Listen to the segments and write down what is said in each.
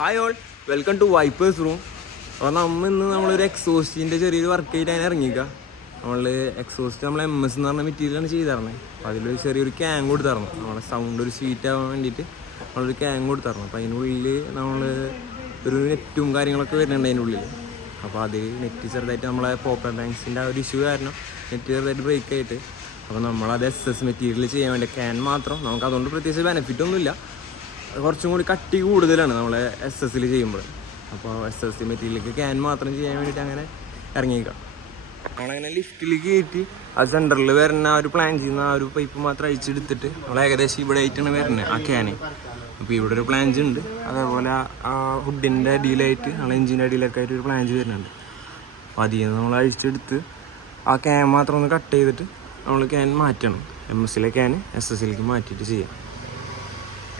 Hi all, welcome to vipers room. അപ്പോൾ ഇന്ന് നമ്മളൊരു എക്സോസ്റ്റിൻ്റെ ചെറിയൊരു വർക്ക് ചെയ്തിട്ട് അതിന് ഇറങ്ങിക്കുക. നമ്മൾ എക്സോസ്റ്റ് നമ്മൾ MS എന്ന് പറഞ്ഞ മെറ്റീരിയലാണ് ചെയ്തിരുന്നത്. അപ്പോൾ അതിലൊരു ചെറിയൊരു ക്യാങ് കൊടുത്തിരുന്നു. നമ്മളെ സൗണ്ട് ഒരു സ്വീറ്റ് ആവാൻ വേണ്ടിയിട്ട് നമ്മളൊരു ക്യാങ് കൊടുത്തിരുന്നു. അപ്പോൾ അതിനുള്ളിൽ നമ്മൾ ഒരു നെറ്റും കാര്യങ്ങളൊക്കെ വരുന്നുണ്ട് അതിൻ്റെ ഉള്ളിൽ. അപ്പോൾ അത് നെറ്റ് ചെറുതായിട്ട് നമ്മളെ പോപ്പർ ബാങ്ക്സിൻ്റെ ആ ഒരു ഇഷ്യൂ കാരണം നെറ്റ് ചെറുതായിട്ട് ബ്രേക്ക് ആയിട്ട്, അപ്പോൾ നമ്മളത് SS മെറ്റീരിയൽ ചെയ്യാൻ വേണ്ടി ക്യാൻ മാത്രം. നമുക്ക് അതുകൊണ്ട് പ്രത്യേകിച്ച് ബെനിഫിറ്റ് ഒന്നുമില്ല, കുറച്ചും കൂടി കട്ടി കൂടുതലാണ് നമ്മളെ SS ചെയ്യുമ്പോൾ. അപ്പോൾ SS മെറ്റീരിയലിലേക്ക് ക്യാൻ മാത്രം ചെയ്യാൻ വേണ്ടിയിട്ട് അങ്ങനെ ഇറങ്ങിയേക്കാം. നമ്മളങ്ങനെ ലിഫ്റ്റിൽ കയറ്റി ആ സെൻറ്ററിൽ വരുന്ന ആ ഒരു പ്ലാൻ ചെയ്യുന്ന ആ ഒരു പൈപ്പ് മാത്രം അഴിച്ചെടുത്തിട്ട് നമ്മൾ ഏകദേശം ഇവിടെ ആയിട്ടാണ് വരുന്നത് ആ ക്യാന്. അപ്പോൾ ഇവിടെ ഒരു പ്ലാഞ്ച് ഉണ്ട്, അതേപോലെ ആ ഹുഡിൻ്റെ അടിയിലായിട്ട് നമ്മളെ എഞ്ചിൻ്റെ അടിയിലൊക്കെ ആയിട്ട് ഒരു പ്ലാഞ്ച് വരുന്നുണ്ട്. അപ്പോൾ അതിൽ നിന്ന് നമ്മൾ അഴിച്ചെടുത്ത് ആ ക്യാൻ മാത്രം ഒന്ന് കട്ട് ചെയ്തിട്ട് നമ്മൾ ക്യാൻ മാറ്റണം. MS ക്യാൻ SS മാറ്റിയിട്ട് ചെയ്യാം.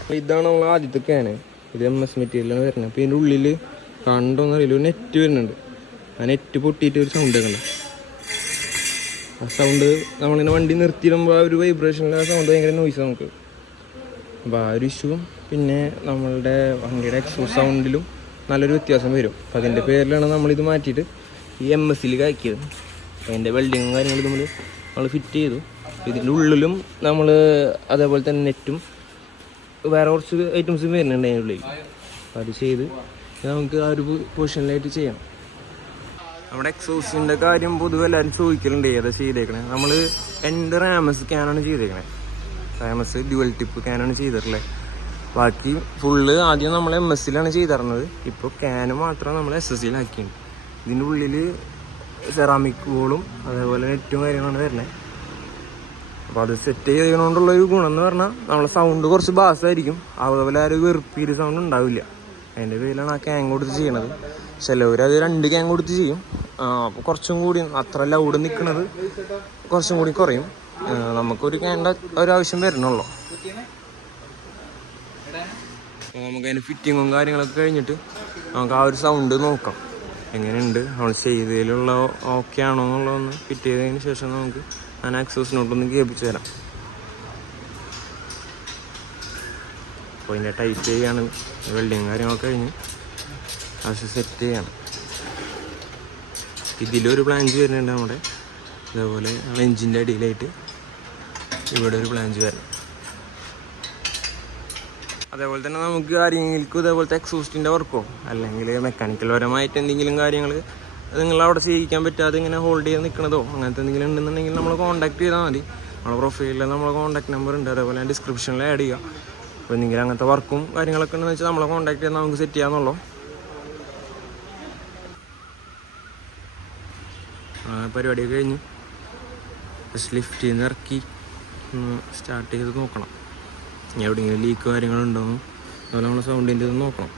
അപ്പോൾ ഇതാണ് നമ്മൾ ആദ്യത്തെ ക്യാന്. ഇത് MS മെറ്റീരിയലാണ് വരുന്നത്. അപ്പോൾ ഇതിൻ്റെ ഉള്ളിൽ കണ്ടോന്ന് അറിയില്ല, ഒരു നെറ്റ് വരുന്നുണ്ട്. ആ നെറ്റ് പൊട്ടിയിട്ട് ഒരു സൗണ്ട് കണ്ടു. ആ സൗണ്ട് നമ്മളിങ്ങനെ വണ്ടി നിർത്തിയിടുമ്പോൾ ആ ഒരു വൈബ്രേഷനിൽ ആ സൗണ്ട് ഭയങ്കര നോയ്സ് നമുക്ക്. അപ്പോൾ ആ ഒരു ഇഷ്യൂവും പിന്നെ നമ്മളുടെ വണ്ടിയുടെ എക്സോസ്റ്റ് സൗണ്ടിലും നല്ലൊരു വ്യത്യാസം വരും. അപ്പോൾ അതിൻ്റെ പേരിലാണ് നമ്മളിത് മാറ്റിയിട്ട് ഈ MS ആക്കിയത്. അപ്പോൾ അതിൻ്റെ വെൽഡിങ്ങും കാര്യങ്ങളും നമ്മൾ ഫിറ്റ് ചെയ്തു. ഇതിൻ്റെ ഉള്ളിലും നമ്മൾ അതേപോലെ തന്നെ നെറ്റും വേറെ കുറച്ച് ഐറ്റംസും വരുന്നുണ്ട് അതിൻ്റെ ഉള്ളിൽ. അപ്പോൾ അത് ചെയ്ത് നമുക്ക് ആ ഒരു പൊസിഷനിലായിട്ട് ചെയ്യാം. നമ്മുടെ എക്സോസിൻ്റെ കാര്യം പൊതുവെ എല്ലാവരും ചോദിക്കലുണ്ട്, ഏതാ ചെയ്തേക്കണേ. നമ്മൾ എൻ്റെ റാമസ് ക്യാനാണ് ചെയ്തേക്കണേ. റാമസ് ഡ്യുവൽ ടിപ്പ് ക്യാനാണ് ചെയ്തിട്ടുള്ളത്. ബാക്കി ഫുള്ള് ആദ്യം നമ്മൾ MS ചെയ്തിരുന്നത്. ഇപ്പോൾ ക്യാന് മാത്രം നമ്മൾ SS ആക്കിയിട്ടുണ്ട്. ഇതിൻ്റെ ഉള്ളിൽ സെറാമിക് ബോളും അതേപോലെ നെറ്റും കാര്യങ്ങളാണ് വരുന്നത്. അപ്പോൾ അത് സെറ്റ് ചെയ്തുകൊണ്ടുള്ളൊരു ഗുണം എന്ന് പറഞ്ഞാൽ നമ്മളെ സൗണ്ട് കുറച്ച് ബാസായിരിക്കും, അതുപോലെ ആ ഒരു വെറുപ്പീര് സൗണ്ട് ഉണ്ടാവില്ല. അതിൻ്റെ പേരിലാണ് ആ ക്യാങ് കൊടുത്ത് ചെയ്യണത്. ചിലവർ അത് 2 ക്യാങ് കൊടുത്ത് ചെയ്യും. അപ്പോൾ കുറച്ചും കൂടി അത്ര ലൗഡ് നിൽക്കുന്നത് കുറച്ചും കൂടി കുറയും. നമുക്കൊരു ക്യാൻ്റെ ഒരാവശ്യം വരണുള്ളൂ. അപ്പോൾ നമുക്കതിന് ഫിറ്റിങ്ങും കാര്യങ്ങളൊക്കെ കഴിഞ്ഞിട്ട് നമുക്ക് ആ ഒരു സൗണ്ട് നോക്കാം എങ്ങനെയുണ്ട്, നമ്മൾ ചെയ്തതിലുള്ള ഓക്കെ ആണോ എന്നുള്ളതൊന്ന് ഫിറ്റ് ചെയ്തതിന് ശേഷം നമുക്ക് ഞാൻ എക്സോസിനോട്ടൊന്ന് കേൾപ്പിച്ച് തരാം. അപ്പോൾ ഇതിൻ്റെ ടൈറ്റ് ചെയ്യാണ്, വെൽഡിങ് കാര്യങ്ങളൊക്കെ കഴിഞ്ഞ് അത് സെറ്റ് ചെയ്യാണ്. ഇതിലൊരു പ്ലാഞ്ച് വരുന്നുണ്ട് നമ്മുടെ, അതേപോലെ എഞ്ചിൻ്റെ അടിയിലായിട്ട് ഇവിടെ ഒരു പ്ലാഞ്ച് വരണം. അതേപോലെ തന്നെ നമുക്ക് ആരെങ്കിലും ഇതേപോലത്തെ എക്സോസ്റ്റിൻ്റെ വർക്കോ അല്ലെങ്കിൽ മെക്കാനിക്കൽ പരമായിട്ട് എന്തെങ്കിലും കാര്യങ്ങൾ നിങ്ങളവിടെ ചെയ്യിക്കാൻ പറ്റാതെ ഇങ്ങനെ ഹോൾഡ് ചെയ്ത് നിൽക്കണതോ അങ്ങനത്തെ എന്തെങ്കിലും ഉണ്ടെന്നുണ്ടെങ്കിൽ നമ്മൾ കോൺടാക്ട് ചെയ്താൽ മതി. നമ്മളെ പ്രൊഫൈലിൽ നമ്മളെ കോൺടാക്ട് നമ്പർ ഉണ്ട്, അതേപോലെ ഞാൻ ഡിസ്ക്രിപ്ഷനിൽ ആഡ് ചെയ്യുക. അപ്പോൾ എന്തെങ്കിലും അങ്ങനത്തെ വർക്കും കാര്യങ്ങളൊക്കെ ഉണ്ടെന്ന് വെച്ചാൽ നമ്മളെ കോൺടാക്ട് ചെയ്താൽ നമുക്ക് സെറ്റ് ചെയ്യാമെന്നുള്ളൂ. പരിപാടിയൊക്കെ കഴിഞ്ഞ് ജസ്റ്റ് ലിഫ്റ്റിൽ നിന്ന് ഇറക്കി സ്റ്റാർട്ട് ചെയ്ത് നോക്കണം എവിടെയെങ്കിലും ലീക്ക് കാര്യങ്ങളുണ്ടോയെന്നും അതുപോലെ നമ്മളെ സൗണ്ടിൻ്റെ ഇത് നോക്കണം.